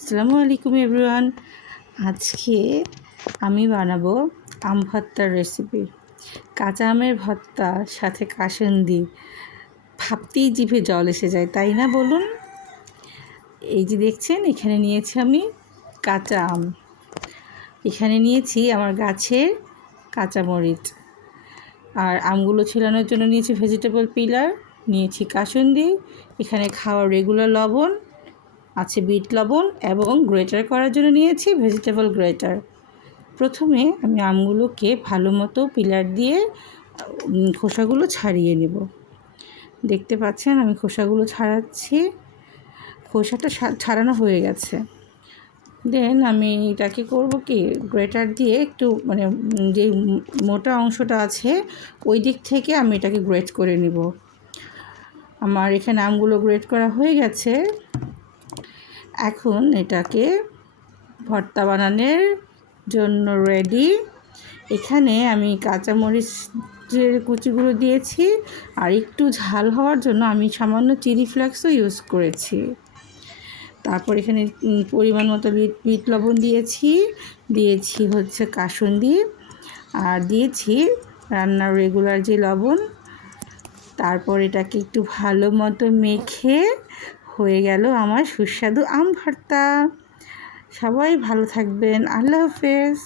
আসসালামু আলাইকুম এভরিওয়ান। আজকে আমি বানাবো আম ভর্তার রেসিপি। কাঁচা আমের ভর্তা সাথে কাসুন্দি, ভাবতেই জিভে জল এসে যায়, তাই না বলুন? এই যে দেখছেন, এখানে নিয়েছি আমি কাঁচা আম, এখানে নিয়েছি আমার গাছের কাঁচামরিচ, আর আমগুলো ছেলানোর জন্য নিয়েছি ভেজিটেবল পিলার, নিয়েছি কাসুন্দি, এখানে খাওয়ার রেগুলার লবণ আছে, বিট লবণ, এবং গ্রেটার করার জন্য নিয়েছি ভেজিটেবল গ্রেটার। প্রথমে আমি আমগুলোকে ভালো মতো পিলার দিয়ে খোসাগুলো ছাড়িয়ে নেব। দেখতে পাচ্ছেন আমি খোসাগুলো ছাড়াচ্ছি। খোসাটা ছাড়ানো হয়ে গেছে। দেন আমি এটাকে করব কি, গ্রেটার দিয়ে একটু যে মোটা অংশটা আছে ওই দিক থেকে আমি এটাকে গ্রেট করে নেব। আমার এখানে আমগুলো গ্রেট করা হয়ে গেছে। এখন এটাকে ভর্তা বানানোর জন্য রেডি। এখানে আমি কাঁচামরিচের কুচিগুলো দিয়েছি, আর একটু ঝাল হওয়ার জন্য আমি সামান্য চিলি ফ্লেক্সও ইউজ করেছি। তারপর এখানে পরিমাণ মতো বিট লবণ দিয়েছি হচ্ছে কাসুন্দি, আর দিয়েছি রান্নার রেগুলার যে লবণ। তারপর এটাকে একটু ভালো মতো মেখে হয়ে গেল আমার সুস্বাদু আম ভর্তা। সবাই ভালো থাকবেন। আল্লাহ হাফেজ।